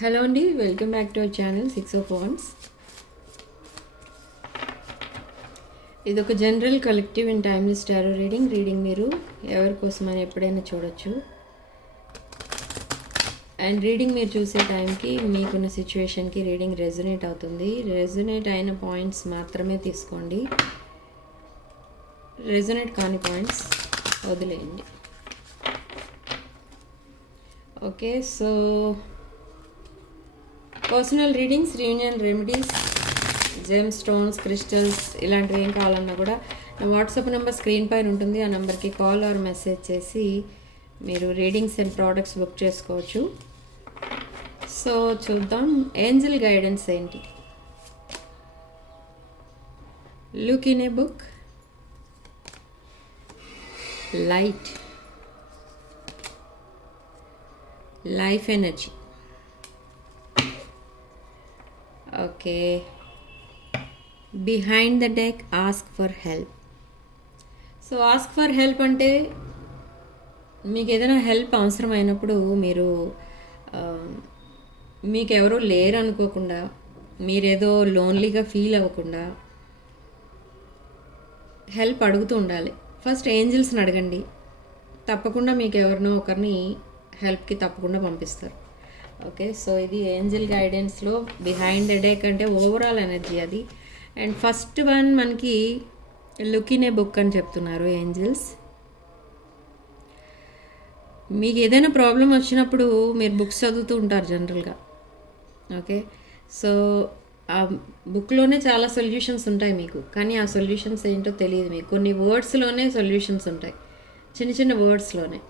Hello అండి welcome back to our channel six of ones ఇది ఒక general collective and timeless tarot reading reading మీరు ఎవరి కోసమని ఎప్పుడైనా చూడొచ్చు. అండ్ రీడింగ్ మీరు చూసే టైంకి మీకున్న సిచ్యువేషన్కి రీడింగ్ రెజొనేట్ అవుతుంది. రెజొనేట్ అయిన పాయింట్స్ మాత్రమే తీసుకోండి. రెజొనేట్ కాని పాయింట్స్ వదిలేయండి. Okay so personal readings reunion remedies gem stones crystals ఇలాంటివి ఏం కావాలన్నా కూడా నా వాట్సాప్ నెంబర్ స్క్రీన్ పైన ఉంటుంది. ఆ నెంబర్కి కాల్ ఆర్ మెసేజ్ చేసి మీరు రీడింగ్స్ అండ్ ప్రోడక్ట్స్ బుక్ చేసుకోవచ్చు. సో చూద్దాం. ఏంజల్ గైడెన్స్ ఏంటి? Look in a book light life energy okay. Behind the deck ask for help so ask for help అంటే మీకు ఏదైనా హెల్ప్ అవసరమైనప్పుడు మీరు um, మీకు ఎవరూ లేరు అనుకోకుండా మీరేదో లోన్లీగా ఫీల్ అవ్వకుండా హెల్ప్ అడుగుతూ ఉండాలి. ఫస్ట్ ఏంజిల్స్ని అడగండి. తప్పకుండా మీకు ఎవరినో ఒకరిని హెల్ప్కి తప్పకుండా పంపిస్తారు. ఓకే సో ఇది ఏంజల్ గైడెన్స్లో బిహైండ్ ద డే అంటే ఓవరాల్ ఎనర్జీ అది. అండ్ ఫస్ట్ వన్ మనకి లుక్ ఇన్ ఏ బుక్ అని చెప్తున్నారు ఏంజల్స్. మీకు ఏదైనా ప్రాబ్లం వచ్చినప్పుడు మీరు బుక్స్ చదువుతూ ఉంటారు జనరల్గా. ఓకే సో ఆ బుక్లోనే చాలా సొల్యూషన్స్ ఉంటాయి మీకు. కానీ ఆ సొల్యూషన్స్ ఏంటో తెలియదు మీకు. కొన్ని వర్డ్స్లోనే సొల్యూషన్స్ ఉంటాయి. చిన్న చిన్న వర్డ్స్లోనే.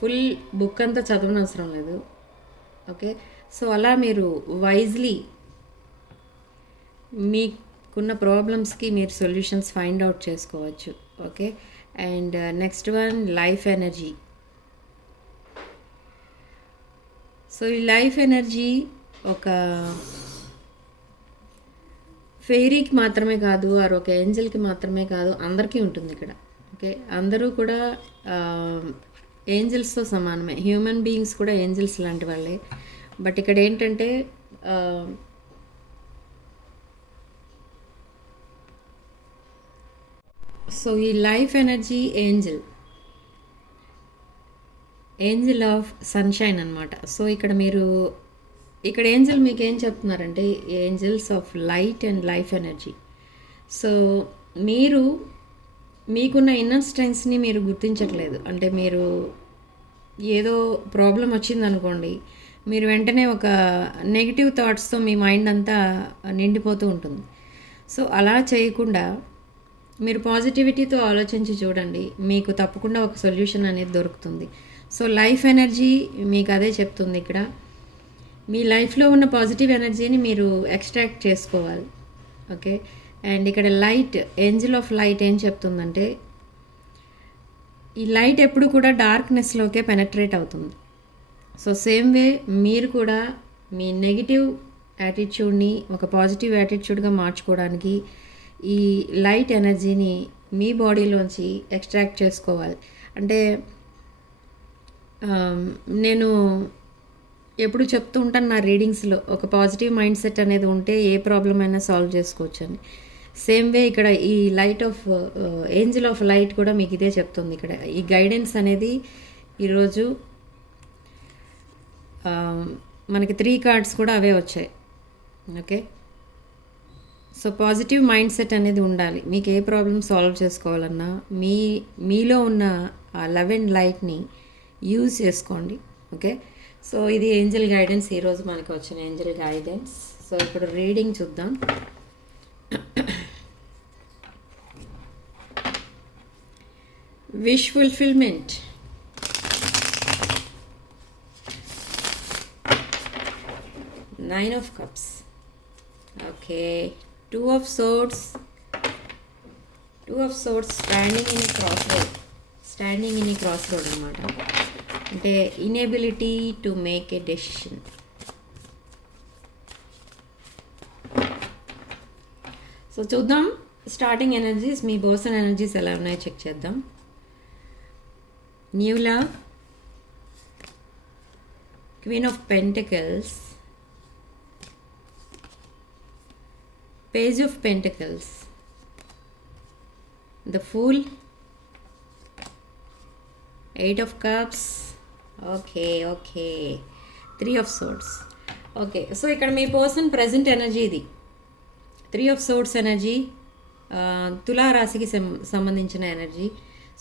ఫుల్ బుక్ అంతా చదవనవసరం లేదు. ఓకే? సో అలా మీరు వైజ్లీ మీకున్న ప్రాబ్లమ్స్కి మీరు సొల్యూషన్స్ ఫైండ్ అవుట్ చేసుకోవచ్చు. Okay? And next one life energy so ఈ లైఫ్ ఎనర్జీ ఒక ఫెయిరీకి మాత్రమే కాదు ఆర్ ఒక ఏంజల్కి మాత్రమే కాదు అందరికీ ఉంటుంది ఇక్కడ. ఓకే? అందరూ కూడా um, ఏంజల్స్తో సమానమే. హ్యూమన్ బీయింగ్స్ కూడా ఏంజల్స్ లాంటి వాళ్ళే. బట్ ఇక్కడ ఏంటంటే సో ఈ life energy angel. Angel of sunshine అనమాట సో ఇక్కడ మీరు ఇక్కడ ఏంజిల్ మీకు ఏం చెప్తున్నారంటే angels of light and life energy. So మీరు మీకున్న ఇన్నర్ స్ట్రెంగ్స్ని మీరు గుర్తించట్లేదు. అంటే మీరు ఏదో ప్రాబ్లం వచ్చిందనుకోండి మీరు వెంటనే ఒక నెగిటివ్ థాట్స్తో మీ మైండ్ అంతా నిండిపోతూ ఉంటుంది. సో అలా చేయకుండా మీరు పాజిటివిటీతో ఆలోచించి చూడండి. మీకు తప్పకుండా ఒక సొల్యూషన్ అనేది దొరుకుతుంది. సో లైఫ్ ఎనర్జీ మీకు అదే చెప్తుంది ఇక్కడ. మీ లైఫ్లో ఉన్న పాజిటివ్ ఎనర్జీని మీరు ఎక్స్ట్రాక్ట్ చేసుకోవాలి. ఓకే అండ్ ఇక్కడ లైట్ ఏంజిల్ ఆఫ్ లైట్ ఏం చెప్తుందంటే ఈ లైట్ ఎప్పుడు కూడా డార్క్నెస్లోకే పెనట్రేట్ అవుతుంది. సో సేమ్ వే మీరు కూడా మీ నెగిటివ్ యాటిట్యూడ్ని ఒక పాజిటివ్ యాటిట్యూడ్గా మార్చుకోవడానికి ఈ లైట్ ఎనర్జీని మీ బాడీలోంచి ఎక్స్ట్రాక్ట్ చేసుకోవాలి. అంటే నేను ఎప్పుడు చెప్తూ ఉంటాను నా రీడింగ్స్లో ఒక పాజిటివ్ మైండ్ సెట్ అనేది ఉంటే ఏ ప్రాబ్లం అయినా సాల్వ్ చేసుకోవచ్చు అని సేమ్ వే ఇక్కడ ఈ light of angel of light కూడా మీకు ఇదే చెప్తుంది. ఇక్కడ ఈ గైడెన్స్ అనేది ఈరోజు Um, మనకి త్రీ కార్డ్స్ కూడా అవే వచ్చాయి. Okay so positive mind set అనేది ఉండాలి. మీకు ఏ ప్రాబ్లమ్ సాల్వ్ చేసుకోవాలన్నా మీ మీలో ఉన్న ఆ లవ్ అండ్ లైట్ని యూజ్ చేసుకోండి. ఓకే సో ఇది ఏంజల్ గైడెన్స్ ఈరోజు మనకి వచ్చిన ఏంజల్ గైడెన్స్ సో ఇప్పుడు రీడింగ్ చూద్దాం. Wish fulfilment nine of cups okay two of swords two of swords standing in cross road standing in cross road అనమాట అంటే inability to make a decision so చూద్దాం. Starting energies మీ person energies ఎలా ఉన్నాయో check చేద్దాం. New love queen of pentacles page of pentacles the fool eight of cups okay okay three of swords okay so ఇక్కడ మీ person present energy ఇది. Three of swords energy తులారాశికి సంబంధించిన energy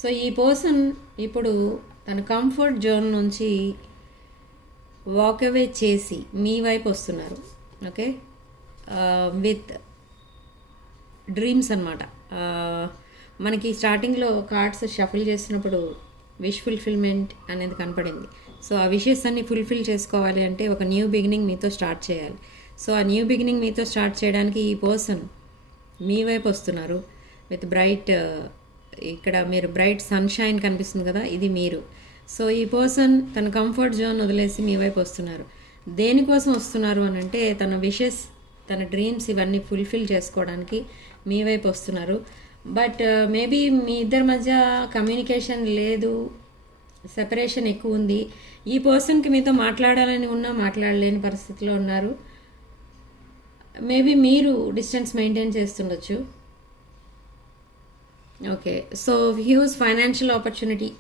so ఈ person ఇప్పుడు తన comfort zone నుంచి walk away చేసి మీ వైపు వస్తున్నారు. ఓకే విత్ డ్రీమ్స్ అనమాట మనకి స్టార్టింగ్లో కార్డ్స్ షఫిల్ చేసినప్పుడు విష్ ఫుల్ఫిల్మెంట్ అనేది కనపడింది. సో ఆ విషెస్ అన్ని ఫుల్ఫిల్ చేసుకోవాలి అంటే ఒక న్యూ బిగినింగ్ మీతో స్టార్ట్ చేయాలి. సో ఆ న్యూ బిగినింగ్ మీతో స్టార్ట్ చేయడానికి ఈ పర్సన్ మీ వైపు వస్తున్నారు. విత్ బ్రైట్ ఇక్కడ మీరు బ్రైట్ సన్షైన్ కనిపిస్తుంది కదా ఇది మీరు. సో ఈ పర్సన్ తన కంఫర్ట్ జోన్ వదిలేసి మీ వైపు వస్తున్నారు. దేనికోసం వస్తున్నారు అని అంటే తన విషెస్ తన డ్రీమ్స్ ఇవన్నీ ఫుల్ఫిల్ చేసుకోవడానికి మీ వైపు వస్తున్నారు. బట్ మేబీ uh, మీ ఇద్దరి మధ్య కమ్యూనికేషన్ లేదు. సెపరేషన్ ఎక్కువ ఉంది. ఈ పర్సన్కి మీతో మాట్లాడాలని ఉన్నా మాట్లాడలేని పరిస్థితిలో ఉన్నారు. మేబీ మీరు distance maintain చేస్తుండొచ్చు. Okay so huge financial opportunity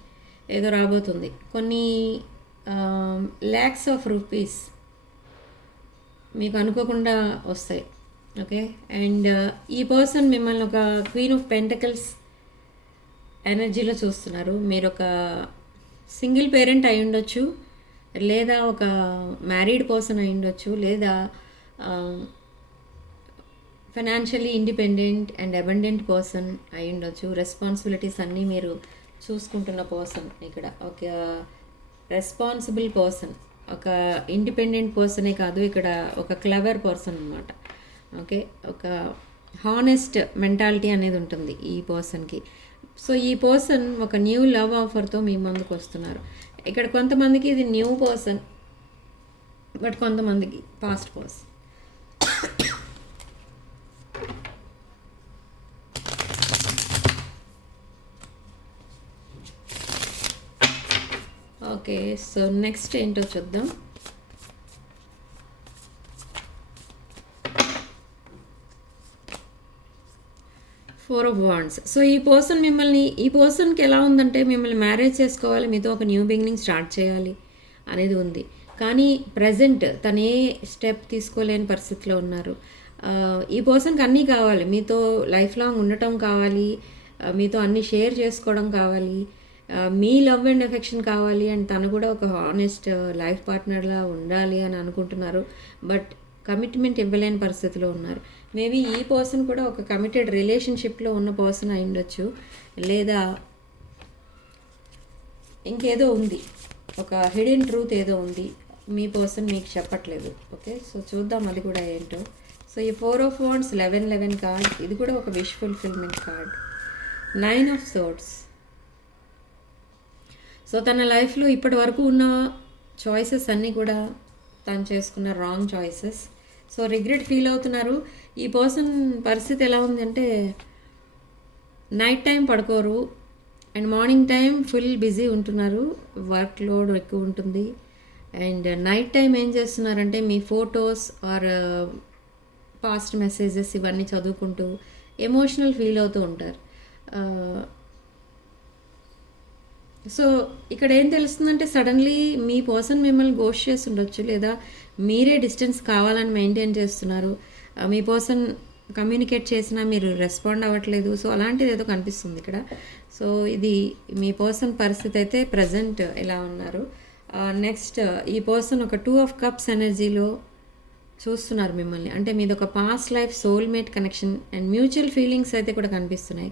ఏదో రాబోతుంది. కొన్ని ల్యాక్స్ ఆఫ్ రూపీస్ మీకు అనుకోకుండా వస్తాయి. ఓకే అండ్ uh, ఈ పర్సన్ మిమ్మల్ని ఒక క్వీన్ ఆఫ్ పెంటకల్స్ ఎనర్జీలో చూస్తున్నారు. మీరు ఒక సింగిల్ పేరెంట్ అయి ఉండొచ్చు లేదా ఒక మ్యారీడ్ పర్సన్ అయి ఉండొచ్చు లేదా financially independent and abundant person అయి ఉండొచ్చు. రెస్పాన్సిబిలిటీస్ అన్నీ మీరు చూసుకుంటున్న పర్సన్ ఇక్కడ. ఒక రెస్పాన్సిబుల్ పర్సన్ ఒక ఇండిపెండెంట్ పర్సనే కాదు ఇక్కడ ఒక క్లవర్ పర్సన్ అనమాట ఓకే? ఒక హానెస్ట్ మెంటాలిటీ అనేది ఉంటుంది ఈ పర్సన్కి. సో ఈ పర్సన్ ఒక న్యూ లవ్ ఆఫర్తో మీ ముందుకు వస్తున్నారు. ఇక్కడ కొంతమందికి ఇది న్యూ పర్సన్ బట్ కొంతమందికి past person. Okay so next ఏంటో చూద్దాం. ఫోర్ ఆఫ్ వాండ్స్ సో ఈ పర్సన్ మిమ్మల్ని ఈ పర్సన్కి ఎలా ఉందంటే మిమ్మల్ని మ్యారేజ్ చేసుకోవాలి మీతో ఒక న్యూ బిగినింగ్ స్టార్ట్ చేయాలి అనేది ఉంది. కానీ ప్రజెంట్ తను ఏ స్టెప్ తీసుకోలేని పరిస్థితిలో ఉన్నారు. ఈ పర్సన్కి అన్నీ కావాలి. మీతో లైఫ్ లాంగ్ ఉండటం కావాలి మీతో అన్నీ షేర్ చేసుకోవడం కావాలి మీ లవ్ అండ్ ఎఫెక్షన్ కావాలి అండ్ తను కూడా ఒక హానెస్ట్ లైఫ్ పార్ట్నర్లా ఉండాలి అని అనుకుంటున్నారు. బట్ కమిట్మెంట్ ఇవ్వలేని పరిస్థితిలో ఉన్నారు. మేబీ ఈ పర్సన్ కూడా ఒక కమిటెడ్ రిలేషన్షిప్లో ఉన్న పర్సన్ అయి ఉండొచ్చు. లేదా ఇంకేదో ఉంది. ఒక హిడెన్ ట్రూత్ ఏదో ఉంది. మీ పర్సన్ మీకు చెప్పట్లేదు. ఓకే? సో చూద్దాం అది కూడా ఏంటో. సో ఈ four of wands eleven eleven card ఇది కూడా ఒక wish fulfilment card nine of swords so తన లైఫ్లో ఇప్పటి వరకు ఉన్న చాయిసెస్ అన్నీ కూడా తను చేసుకున్న wrong choices so regret feel అవుతున్నారు. ఈ పర్సన్ పరిస్థితి ఎలా ఉందంటే night time పడుకోరు. And morning time full busy ఉంటున్నారు. వర్క్ లోడ్ ఎక్కువ ఉంటుంది. అండ్ నైట్ టైం ఏం చేస్తున్నారంటే మీ ఫొటోస్ ఆర్ పాస్ట్ మెసేజెస్ ఇవన్నీ చదువుకుంటూ ఎమోషనల్ ఫీల్ అవుతూ ఉంటారు. సో ఇక్కడ ఏం తెలుస్తుందంటే సడన్లీ మీ పర్సన్ మిమ్మల్ని గోష్ చేసి ఉండొచ్చు లేదా మీరే డిస్టెన్స్ కావాలని మెయింటైన్ చేస్తున్నారు. మీ పర్సన్ కమ్యూనికేట్ చేసినా మీరు రెస్పాండ్ అవ్వట్లేదు. సో అలాంటిది ఏదో కనిపిస్తుంది ఇక్కడ. సో ఇది మీ పర్సన్ పరిస్థితి అయితే ప్రజెంట్ ఎలా ఉన్నారు. నెక్స్ట్ ఈ పర్సన్ ఒక టూ ఆఫ్ కప్స్ ఎనర్జీలో చూస్తున్నారు మిమ్మల్ని. అంటే మీది ఒక past life soulmate connection and mutual feelings అయితే కూడా కనిపిస్తున్నాయి.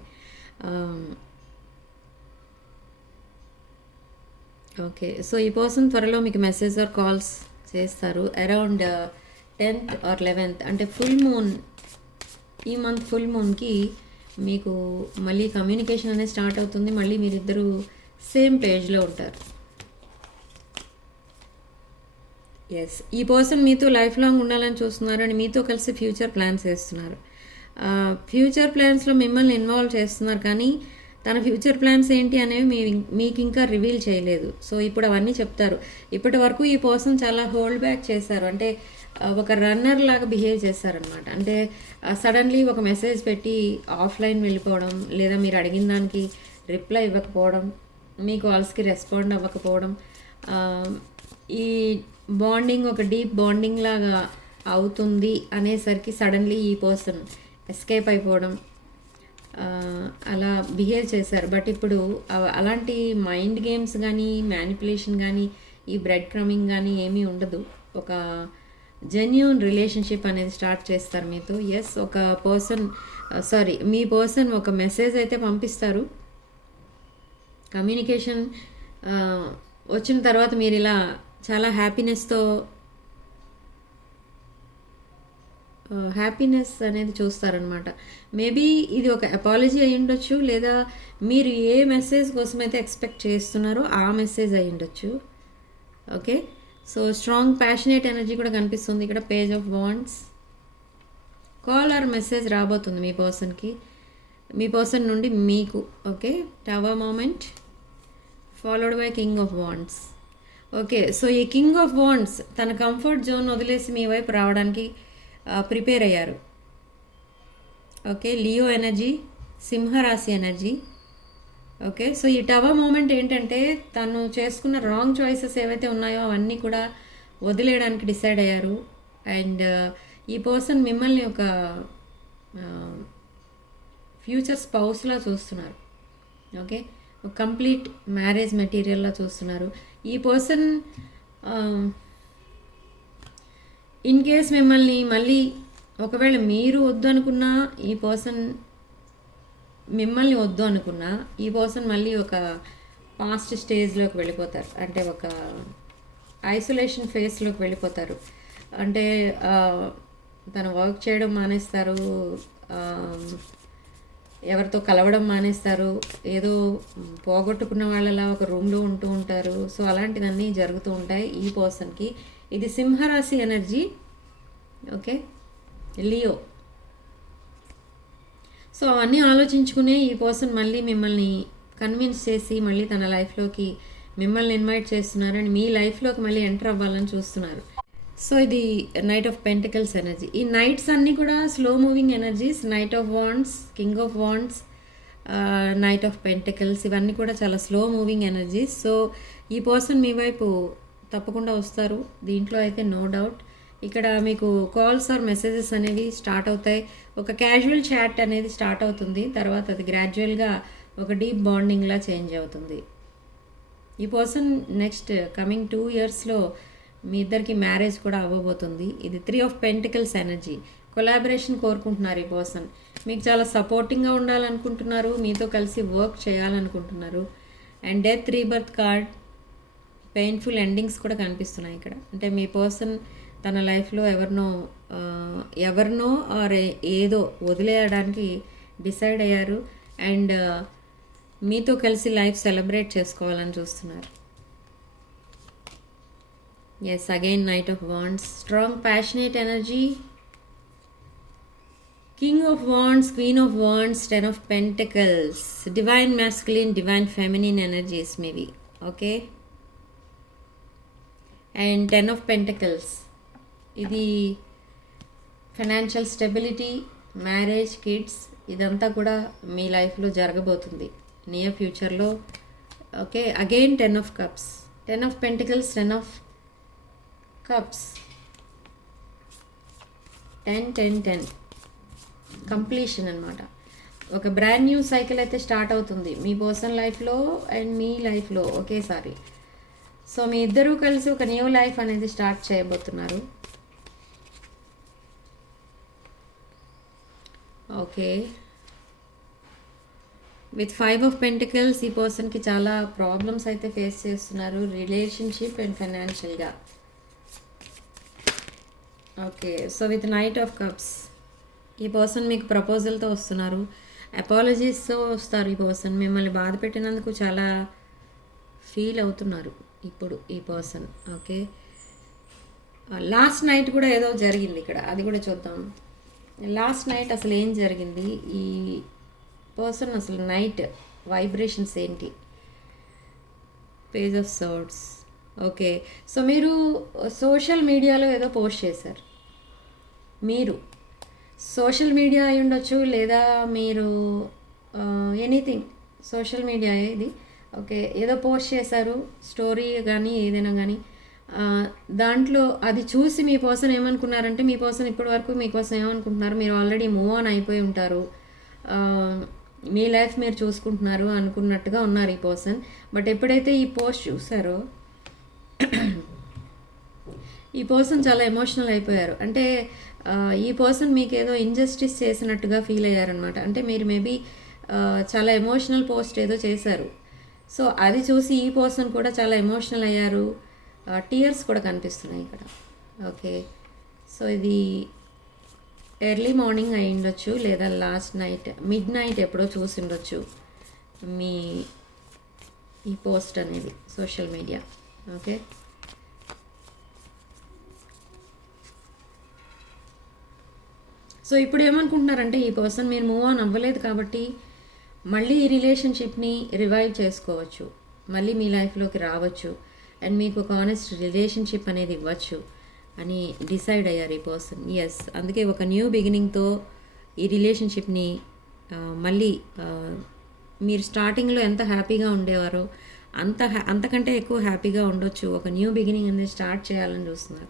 ఓకే సో ఈ పర్సన్ త్వరలో మీకు మెసేజ్ ఆర్ కాల్స్ చేస్తారు అరౌండ్ టెన్త్ ఆర్ లెవెన్త్ అంటే ఫుల్ మూన్ ఈ మంత్ ఫుల్ మూన్కి మీకు మళ్ళీ కమ్యూనికేషన్ అనేది స్టార్ట్ అవుతుంది. మళ్ళీ మీరిద్దరూ సేమ్ పేజ్లో ఉంటారు. ఎస్ ఈ పర్సన్ మీతో లైఫ్ లాంగ్ ఉండాలని చూస్తున్నారు అండ్ మీతో కలిసి ఫ్యూచర్ ప్లాన్స్ వేస్తున్నారు ఫ్యూచర్ ప్లాన్స్లో మిమ్మల్ని ఇన్వాల్వ్ చేస్తున్నారు కానీ తన ఫ్యూచర్ ప్లాన్స్ ఏంటి అనేవి మీ మీకు ఇంకా రివీల్ చేయలేదు. సో ఇప్పుడు అవన్నీ చెప్తారు. ఇప్పటి వరకు ఈ పర్సన్ చాలా హోల్డ్ బ్యాక్ చేశారు. అంటే ఒక రన్నర్ లాగా బిహేవ్ చేస్తారనమాట అంటే సడన్లీ ఒక మెసేజ్ పెట్టి ఆఫ్లైన్ వెళ్ళిపోవడం లేదా మీరు అడిగిన దానికి రిప్లై ఇవ్వకపోవడం మీ కాల్స్కి రెస్పాండ్ అవ్వకపోవడం ఈ బాండింగ్ ఒక డీప్ బాండింగ్ లాగా అవుతుంది అనేసరికి సడన్లీ ఈ పర్సన్ ఎస్కేప్ అయిపోవడం అలా బిహేవ్ చేశారు. బట్ ఇప్పుడు అలాంటి మైండ్ గేమ్స్ కానీ మ్యానిపులేషన్ కానీ ఈ బ్రెడ్ క్రమింగ్ కానీ ఏమీ ఉండదు. ఒక జెన్యున్ రిలేషన్షిప్ అనేది స్టార్ట్ చేస్తారు మీతో. ఎస్ ఒక పర్సన్ సారీ మీ పర్సన్ ఒక మెసేజ్ అయితే పంపిస్తారు. కమ్యూనికేషన్ వచ్చిన తర్వాత మీరు ఇలా చాలా హ్యాపీనెస్తో Uh, హ్యాపీనెస్ అనేది చూస్తారనమాట మేబీ ఇది ఒక అపాలజీ అయి ఉండొచ్చు లేదా మీరు ఏ మెసేజ్ కోసం అయితే ఎక్స్పెక్ట్ చేస్తున్నారో ఆ మెసేజ్ అయి ఉండొచ్చు. Okay so strong passionate energy కూడా కనిపిస్తుంది. ఇక్కడ page of wands call or message రాబోతుంది మీ పర్సన్కి మీ పర్సన్ నుండి మీకు. Okay tower moment followed by king of wands okay so ఈ కింగ్ ఆఫ్ వాండ్స్ తన కంఫర్ట్ జోన్ వదిలేసి మీ వైపు రావడానికి ప్రిపేర్ అయ్యారు. ఓకే లియో ఎనర్జీ సింహరాశి ఎనర్జీ. ఓకే సో ఈ టవర్ మూమెంట్ ఏంటంటే తను చేసుకున్న రాంగ్ చాయిసెస్ ఏవైతే ఉన్నాయో అవన్నీ కూడా వదిలేయడానికి డిసైడ్ అయ్యారు. అండ్ ఈ పర్సన్ మిమ్మల్ని ఒక ఫ్యూచర్ స్పౌస్లా చూస్తున్నారు. ఓకే కంప్లీట్ మ్యారేజ్ మెటీరియల్లా చూస్తున్నారు. ఈ పర్సన్ ఇన్ కేస్ మిమ్మల్ని మళ్ళీ ఒకవేళ మీరు వద్దు అనుకున్నా ఈ పర్సన్ మిమ్మల్ని వద్దు అనుకున్నా ఈ పర్సన్ మళ్ళీ ఒక పాస్ట్ స్టేజ్లోకి వెళ్ళిపోతారు. అంటే ఒక ఐసోలేషన్ ఫేస్లోకి వెళ్ళిపోతారు. అంటే తను వర్క్ చేయడం మానేస్తారు ఎవరితో కలవడం మానేస్తారు ఏదో పోగొట్టుకున్న వాళ్ళలా ఒక రూమ్లో ఉంటూ ఉంటారు. సో అలాంటివన్నీ జరుగుతూ ఉంటాయి ఈ పర్సన్కి. ఇది సింహరాశి ఎనర్జీ ఓకే లియో. సో అవన్నీ ఆలోచించుకునే ఈ పర్సన్ మళ్ళీ మిమ్మల్ని కన్విన్స్ చేసి మళ్ళీ తన లైఫ్లోకి మిమ్మల్ని ఇన్వైట్ చేస్తున్నారు అండ్ మీ లైఫ్లోకి మళ్ళీ ఎంటర్ అవ్వాలని చూస్తున్నారు. సో ఇది నైట్ ఆఫ్ పెంటికల్స్ ఎనర్జీ. ఈ నైట్స్ అన్నీ కూడా slow moving energies knight of wands king of wands knight of pentacles ఇవన్నీ కూడా చాలా స్లో మూవింగ్ ఎనర్జీస్. సో ఈ పర్సన్ మీ వైపు తప్పకుండా వస్తారు. దీంట్లో అయితే నో డౌట్ ఇక్కడ మీకు కాల్స్ ఆర్ మెసేజెస్ అనేవి స్టార్ట్ అవుతాయి. ఒక క్యాజువల్ చాట్ అనేది స్టార్ట్ అవుతుంది. తర్వాత అది గ్రాడ్యువల్గా ఒక డీప్ బాండింగ్లా చేంజ్ అవుతుంది. ఈ పర్సన్ నెక్స్ట్ కమింగ్ టూ ఇయర్స్లో మీ ఇద్దరికి మ్యారేజ్ కూడా అవ్వబోతుంది. ఇది three of pentacles energy collaboration కోరుకుంటున్నారు ఈ పర్సన్ మీకు చాలా సపోర్టింగ్గా ఉండాలనుకుంటున్నారు. మీతో కలిసి వర్క్ చేయాలనుకుంటున్నారు. And death rebirth card painful endings కూడా కనిపిస్తున్నాయి ఇక్కడ. అంటే మీ పర్సన్ తన లైఫ్లో ఎవరినో ఎవరినో ఆర్ ఏదో వదిలేయడానికి డిసైడ్ అయ్యారు అండ్ మీతో కలిసి లైఫ్ సెలబ్రేట్ చేసుకోవాలని చూస్తున్నారు. Yes again knight of wands strong passionate energy king of wands queen of wands ten of pentacles divine masculine divine feminine energies maybe okay and ten of pentacles. ఇది financial stability marriage kids ఇదంతా కూడా మీ లైఫ్లో జరగబోతుంది. Near ఫ్యూచర్లో. Okay again ten of cups. Ten of pentacles ten of cups. Ten ten ten. Completion అనమాట ఒక brand new cycle అయితే స్టార్ట్ అవుతుంది. మీ పర్సనల్ లైఫ్లో అండ్ మీ లైఫ్లో ఒకేసారి. సో మీ ఇద్దరూ కలిసి ఒక న్యూ లైఫ్ అనేది స్టార్ట్ చేయబోతున్నారు. Okay. With five of pentacles ఈ పర్సన్కి చాలా ప్రాబ్లమ్స్ అయితే ఫేస్ చేస్తున్నారు రిలేషన్షిప్ అండ్ ఫైనాన్షియల్గా. Okay. So with knight of cups ఈ పర్సన్ మీకు ప్రపోజల్తో వస్తున్నారు. అపాలజీస్తో వస్తారు ఈ పర్సన్. మిమ్మల్ని బాధ పెట్టినందుకు చాలా ఫీల్ అవుతున్నారు. ఇప్పుడు ఈ పర్సన్ ఓకే లాస్ట్ నైట్ కూడా ఏదో జరిగింది ఇక్కడ అది కూడా చూద్దాం. లాస్ట్ నైట్ అసలు ఏం జరిగింది? ఈ పర్సన్ అసలు నైట్ వైబ్రేషన్స్ ఏంటి? Page of swords okay so మీరు సోషల్ మీడియాలో ఏదో పోస్ట్ చేశారు. మీరు సోషల్ మీడియా అయి ఉండొచ్చు లేదా మీరు ఎనీథింగ్ సోషల్ మీడియా ఇది? ఓకే ఏదో పోస్ట్ చేశారు స్టోరీ కానీ ఏదైనా కానీ దాంట్లో అది చూసి మీ పర్సన్ ఏమనుకున్నారంటే మీ పర్సన్ ఇప్పటి వరకు మీకోసం ఏమనుకుంటున్నారు మీరు ఆల్రెడీ మూవ్ ఆన్ అయిపోయి ఉంటారు. మీ లైఫ్ మీరు చూసుకుంటున్నారు అనుకున్నట్టుగా ఉన్నారు ఈ పర్సన్. బట్ ఎప్పుడైతే ఈ పోస్ట్ చూసారో ఈ పర్సన్ చాలా ఎమోషనల్ అయిపోయారు. అంటే ఈ పర్సన్ మీకు ఏదో ఇంజస్టిస్ చేసినట్టుగా ఫీల్ అయ్యారనమాట అంటే మీరు మేబీ చాలా ఎమోషనల్ పోస్ట్ ఏదో చేశారు. సో అది చూసి ఈ పర్సన్ కూడా చాలా ఎమోషనల్ అయ్యారు. టీయర్స్ కూడా కనిపిస్తున్నాయి ఇక్కడ. ఓకే. సో ఇది ఎర్లీ మార్నింగ్ అయి ఉండొచ్చు లేదా లాస్ట్ నైట్ మిడ్ నైట్ ఎప్పుడో చూసి ఉండొచ్చు మీ ఈ పోస్ట్ అనేది సోషల్ మీడియా. ఓకే. సో ఇప్పుడు ఏమనుకుంటున్నారంటే ఈ పర్సన్ మీరు మూవ్ ఆన్ అవ్వలేదు కాబట్టి మళ్ళీ ఈ రిలేషన్షిప్ని రివైవ్ చేసుకోవచ్చు. మళ్ళీ మీ లైఫ్లోకి రావచ్చు. అండ్ మీకు ఒక ఆనెస్ట్ రిలేషన్షిప్ అనేది ఇవ్వచ్చు అని డిసైడ్ అయ్యారు ఈ పర్సన్ ఎస్ అందుకే ఒక న్యూ బిగినింగ్తో ఈ రిలేషన్షిప్ని మళ్ళీ మీరు స్టార్టింగ్లో ఎంత హ్యాపీగా ఉండేవారో అంత హ్యా అంతకంటే ఎక్కువ హ్యాపీగా ఉండొచ్చు. ఒక న్యూ బిగినింగ్ అనేది స్టార్ట్ చేయాలని చూస్తున్నారు.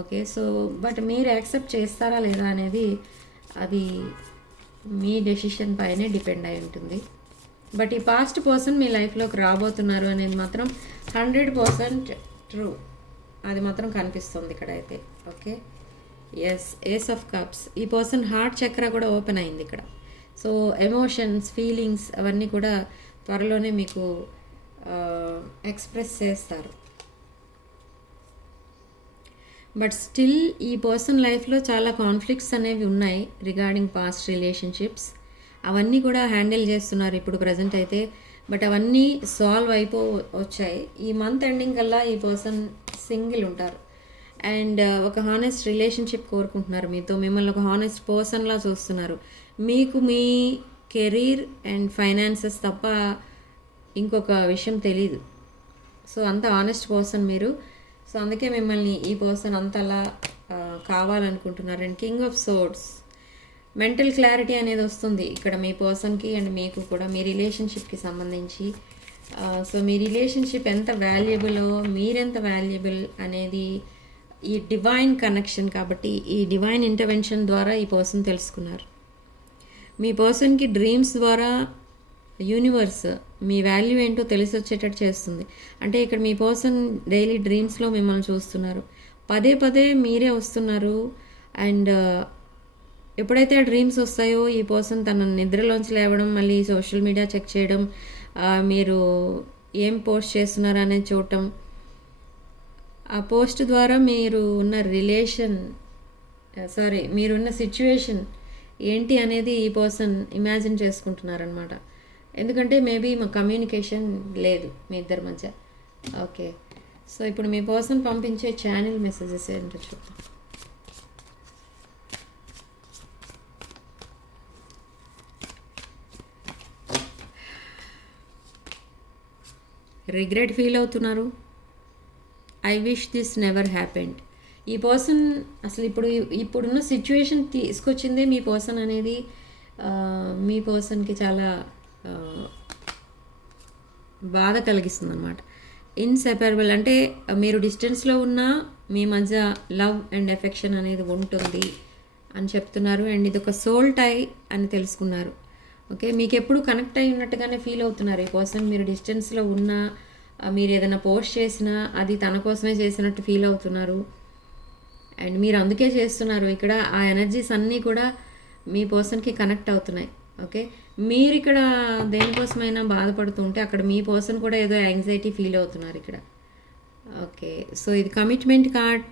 ఓకే సో బట్ మీరు యాక్సెప్ట్ చేస్తారా లేదా అనేది అది మీ డెసిషన్ పైనే డిపెండ్ అయి ఉంటుంది. బట్ ఈ పాస్ట్ పర్సన్ మీ లైఫ్లోకి రాబోతున్నారు అనేది మాత్రం హండ్రెడ్ పర్సెంట్ ట్రూ అది మాత్రం కనిపిస్తుంది ఇక్కడ అయితే okay yes ace of cups ఈ పర్సన్ హార్ట్ చక్ర కూడా ఓపెన్ అయింది ఇక్కడ. సో ఎమోషన్స్ ఫీలింగ్స్ అవన్నీ కూడా త్వరలోనే మీకు uh, ఎక్స్ప్రెస్ చేస్తారు. బట్ స్టిల్ ఈ పర్సన్ లైఫ్లో చాలా కాన్ఫ్లిక్ట్స్ అనేవి ఉన్నాయి రిగార్డింగ్ పాస్ట్ రిలేషన్షిప్స్. అవన్నీ కూడా హ్యాండిల్ చేస్తున్నారు ఇప్పుడు ప్రజెంట్ అయితే. బట్ అవన్నీ సాల్వ్ అయిపో వచ్చాయి. ఈ మంత్ ఎండింగ్ కల్లా ఈ పర్సన్ సింగిల్ ఉంటారు. అండ్ uh, ఒక హానెస్ట్ రిలేషన్షిప్ కోరుకుంటున్నారు మీతో. మిమ్మల్ని ఒక హానెస్ట్ పర్సన్లా చూస్తున్నారు. మీకు మీ కెరీర్ అండ్ ఫైనాన్సెస్ తప్ప ఇంకొక విషయం తెలీదు. సో అంత ఆనెస్ట్ పర్సన్ మీరు. సో అందుకే మిమ్మల్ని ఈ పర్సన్ అంతలా కావాలనుకుంటున్నారు. And king of swords mental clarity అనేది వస్తుంది ఇక్కడ మీ పర్సన్కి అండ్ మీకు కూడా మీ రిలేషన్షిప్కి సంబంధించి. సో మీ రిలేషన్షిప్ ఎంత వాల్యుబులో మీరెంత వాల్యుబుల్ అనేది ఈ డివైన్ కనెక్షన్ కాబట్టి ఈ డివైన్ ఇంటర్వెన్షన్ ద్వారా ఈ పర్సన్ తెలుసుకున్నారు. మీ పర్సన్కి డ్రీమ్స్ ద్వారా యూనివర్స్ మీ వాల్యూ ఏంటో తెలిసి వచ్చేటట్టు చేస్తుంది. అంటే ఇక్కడ మీ పర్సన్ డైలీ డ్రీమ్స్లో మిమ్మల్ని చూస్తున్నారు. పదే పదే మీరే వస్తున్నారు. అండ్ uh, ఎప్పుడైతే డ్రీమ్స్ వస్తాయో ఈ పర్సన్ తన నిద్రలోంచి లేవడం మళ్ళీ సోషల్ మీడియా చెక్ చేయడం మీరు ఏం పోస్ట్ చేస్తున్నారు అనేది చూడటం ఆ పోస్ట్ ద్వారా మీరు ఉన్న రిలేషన్ సారీ మీరున్న సిచ్యువేషన్ ఏంటి అనేది ఈ పర్సన్ ఇమాజిన్ చేసుకుంటున్నారనమాట ఎందుకంటే మేబీ మా కమ్యూనికేషన్ లేదు మీ ఇద్దరి మధ్య. ఓకే. సో ఇప్పుడు మీ పర్సన్ పంపించే ఛానల్ మెసేజెస్ ఏంటో చూద్దాం. రిగ్రెట్ ఫీల్ అవుతున్నారు? I wish this never happened ఈ పర్సన్ అసలు ఇప్పుడు ఇప్పుడున్న సిచ్యువేషన్ తీసుకొచ్చిందే మీ పర్సన్ అనేది మీ పర్సన్కి చాలా బాధ కలిగిస్తుంది అనమాట ఇన్సెపరబుల్ అంటే మీరు డిస్టెన్స్లో ఉన్నా మీ మధ్య లవ్ అండ్ ఎఫెక్షన్ అనేది ఉంటుంది అని చెప్తున్నారు. అండ్ ఇది ఒక సోల్ టై అని తెలుసుకున్నారు. ఓకే మీకు ఎప్పుడు కనెక్ట్ అయి ఉన్నట్టుగానే ఫీల్ అవుతున్నారు. ఈ పర్సన్ మీరు డిస్టెన్స్లో ఉన్నా మీరు ఏదైనా పోస్ట్ చేసినా అది తన కోసమే చేసినట్టు ఫీల్ అవుతున్నారు. అండ్ మీరు అందుకే చేస్తున్నారు. ఇక్కడ ఆ ఎనర్జీస్ అన్నీ కూడా మీ పర్సన్కి కనెక్ట్ అవుతున్నాయి. ఓకే? మీరు ఇక్కడ దేనికోసమైనా బాధపడుతుంటే అక్కడ మీ పర్సన్ కూడా ఏదో యాంగ్జైటీ ఫీల్ అవుతున్నారు ఇక్కడ. ఓకే. సో ఇది కమిట్మెంట్ కార్డ్.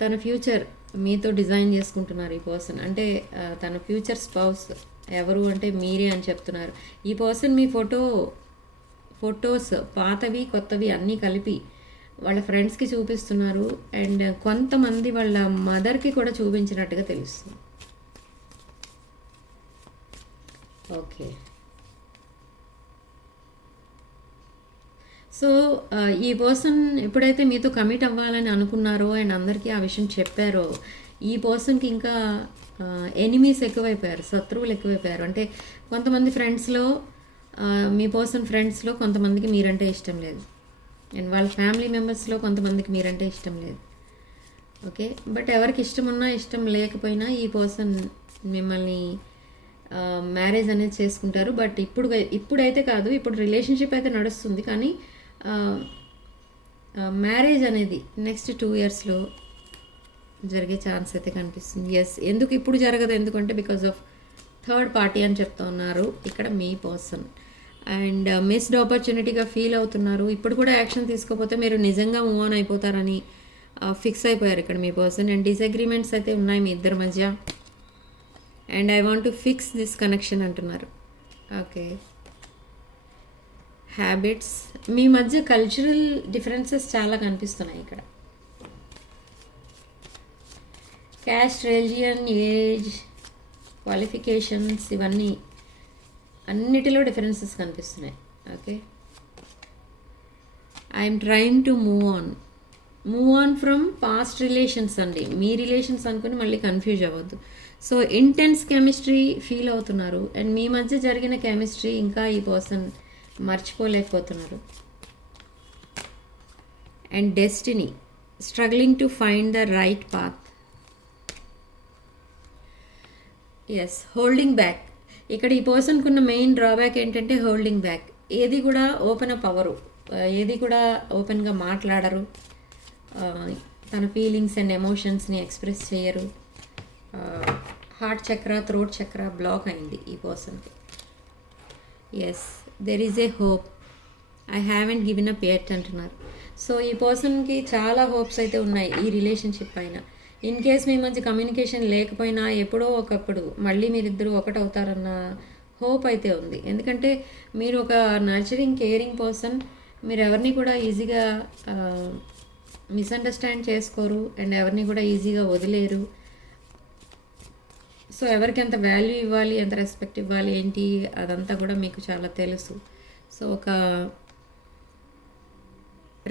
తన ఫ్యూచర్ మీతో డిజైన్ చేసుకుంటున్నారు ఈ పర్సన్. అంటే తన ఫ్యూచర్ స్పౌస్ ఎవరు అంటే మీరే అని చెప్తున్నారు. ఈ పర్సన్ మీ ఫోటో ఫొటోస్ పాతవి కొత్తవి అన్నీ కలిపి వాళ్ళ ఫ్రెండ్స్కి చూపిస్తున్నారు. అండ్ కొంతమంది వాళ్ళ మదర్కి కూడా చూపించినట్టుగా తెలుస్తుంది. ఓకే సో uh, ఈ పర్సన్ ఎప్పుడైతే మీతో కమిట్ అవ్వాలని అనుకున్నారో అండ్ అందరికీ ఆ విషయం చెప్పారో ఈ పర్సన్కి ఇంకా uh, ఎనిమీస్ ఎక్కువైపోయారు శత్రువులు ఎక్కువైపోయారు. అంటే కొంతమంది ఫ్రెండ్స్లో uh, మీ పర్సన్ ఫ్రెండ్స్లో కొంతమందికి మీరంటే ఇష్టం లేదు. అండ్ వాళ్ళ ఫ్యామిలీ మెంబర్స్లో కొంతమందికి మీరంటే ఇష్టం లేదు. ఓకే బట్ ఎవరికి ఇష్టం ఉన్నా ఇష్టం లేకపోయినా ఈ పర్సన్ మిమ్మల్ని మ్యారేజ్ అనేది చేసుకుంటారు. బట్ ఇప్పుడు ఇప్పుడైతే కాదు ఇప్పుడు రిలేషన్షిప్ అయితే నడుస్తుంది. కానీ మ్యారేజ్ అనేది నెక్స్ట్ టూ ఇయర్స్లో జరిగే ఛాన్స్ అయితే కనిపిస్తుంది. ఎస్ ఎందుకు ఇప్పుడు జరగదు? ఎందుకంటే బికాజ్ ఆఫ్ థర్డ్ పార్టీ అని చెప్తా ఉన్నారు. ఇక్కడ మీ పర్సన్ అండ్ మిస్డ్ ఆపర్చునిటీగా ఫీల్ అవుతున్నారు. ఇప్పుడు కూడా యాక్షన్ తీసుకోకపోతే మీరు నిజంగా మూవ్ ఆన్ అయిపోతారని ఫిక్స్ అయిపోయారు ఇక్కడ మీ పర్సన్ అండ్ డిసగ్రిమెంట్స్ అయితే ఉన్నాయి మీ ఇద్దరి మధ్య. And I want to fix this connection అంటున్నారు. ఓకే హ్యాబిట్స్ మీ మధ్య కల్చరల్ డిఫరెన్సెస్ చాలా కనిపిస్తున్నాయి ఇక్కడ. క్యాస్ట్ రిలిజియన్ ఏజ్ క్వాలిఫికేషన్స్ ఇవన్నీ అన్నిటిలో డిఫరెన్సెస్ కనిపిస్తున్నాయి. Okay I'm trying to move on move on from past relations అండి. మీ రిలేషన్స్ అనుకుని మళ్ళీ కన్ఫ్యూజ్ అవ్వద్దు. సో ఇంటెన్స్ కెమిస్ట్రీ ఫీల్ అవుతున్నారు. అండ్ మీ మధ్య జరిగిన కెమిస్ట్రీ ఇంకా ఈ person మర్చిపోలేకపోతున్నారు. And destiny struggling to find the right path is holding back ఇక్కడ ఈ పర్సన్కున్న మెయిన్ డ్రాబ్యాక్ ఏంటంటే హోల్డింగ్ బ్యాక్ ఏది కూడా ఓపెన్ అప్ అవ్వరు. Uh, ఏది కూడా ఓపెన్గా మాట్లాడరు. Uh, తన ఫీలింగ్స్ అండ్ ఎమోషన్స్ని ఎక్స్ప్రెస్ చేయరు. Uh, heart chakra throat chakra block అయింది ఈ పర్సన్కి. Is there is a hope I haven't given up yet అంటున్నారు. సో ఈ పర్సన్కి చాలా హోప్స్ అయితే ఉన్నాయి ఈ రిలేషన్షిప్ పైన. ఇన్ కేస్ మీ మధ్య కమ్యూనికేషన్ లేకపోయినా ఎప్పుడో ఒకప్పుడు మళ్ళీ మీరిద్దరూ ఒకటవుతారన్న హోప్ అయితే ఉంది. ఎందుకంటే మీరు ఒక నర్చరింగ్ కేరింగ్ పర్సన్ మీరు ఎవరిని కూడా ఈజీగా మిస్అండర్స్టాండ్ చేసుకోరు. అండ్ ఎవరిని కూడా ఈజీగా వదిలేరు. సో ఎవరికి ఎంత వాల్యూ ఇవ్వాలి ఎంత రెస్పెక్ట్ ఇవ్వాలి ఏంటి అదంతా కూడా మీకు చాలా తెలుసు. సో ఒక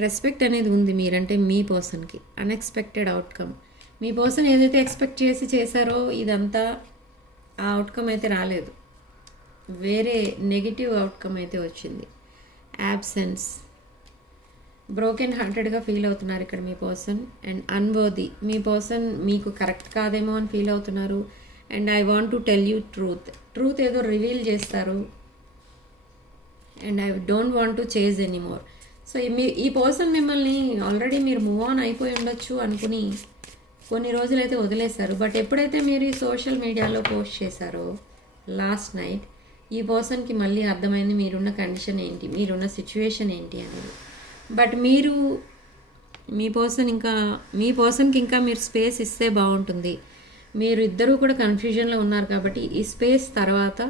రెస్పెక్ట్ అనేది ఉంది మీరంటే మీ పర్సన్కి అన్ఎక్స్పెక్టెడ్ అవుట్కమ్ మీ పర్సన్ ఏదైతే ఎక్స్పెక్ట్ చేసి చేశారో ఇదంతా ఆ అవుట్కమ్ అయితే రాలేదు. వేరే నెగిటివ్ అవుట్కమ్ అయితే వచ్చింది. యాబ్సెన్స్ బ్రోకెన్ హార్టెడ్గా ఫీల్ అవుతున్నారు ఇక్కడ మీ పర్సన్ అండ్ అన్వర్ది మీ పర్సన్ మీకు కరెక్ట్ కాదేమో అని ఫీల్ అవుతున్నారు. And I want to tell you truth truth ఏదో రివీల్ చేస్తారు. And I don't want to chase anymore so మీ ఈ పర్సన్ మిమ్మల్ని ఆల్రెడీ మీరు మూవ్ ఆన్ అయిపోయి ఉండొచ్చు అనుకుని కొన్ని రోజులైతే వదిలేశారు. బట్ ఎప్పుడైతే మీరు ఈ సోషల్ మీడియాలో పోస్ట్ చేశారో లాస్ట్ నైట్ ఈ పర్సన్కి మళ్ళీ అర్థమైంది మీరున్న కండిషన్ ఏంటి మీరున్న సిచ్యువేషన్ ఏంటి అనేది. బట్ మీరు మీ పర్సన్ ఇంకా మీ పర్సన్కి ఇంకా మీరు స్పేస్ ఇస్తే బాగుంటుంది. మీరు ఇద్దరూ కూడా కన్ఫ్యూజన్లో ఉన్నారు కాబట్టి ఈ స్పేస్ తర్వాత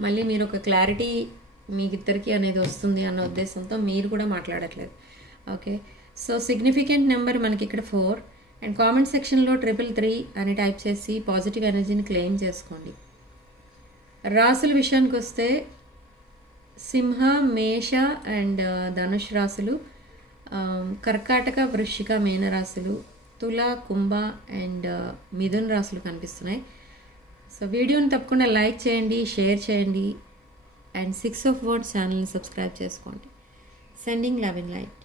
మళ్ళీ మీరు ఒక క్లారిటీ మీకిద్దరికి అనేది వస్తుంది అన్న ఉద్దేశంతో మీరు కూడా మాట్లాడట్లేదు. ఓకే సో సిగ్నిఫికెంట్ నెంబర్ మనకి ఇక్కడ ఫోర్ అండ్ కామెంట్ సెక్షన్లో ట్రిపుల్ త్రీ అని టైప్ చేసి పాజిటివ్ ఎనర్జీని క్లెయిమ్ చేసుకోండి. రాసుల విషయానికి వస్తే సింహ మేష అండ్ uh, ధనుష్ రాసులు um, కర్కాటక వృశ్చిక మేన రాసులు తుల కుంభ అండ్ uh, మిథున్ రాసులు కనిపిస్తున్నాయి. సో వీడియోని తప్పకుండా లైక్ చేయండి షేర్ చేయండి అండ్ సిక్స్ ఆఫ్ వర్డ్ ఛానల్ని సబ్స్క్రైబ్ చేసుకోండి. Sending love in light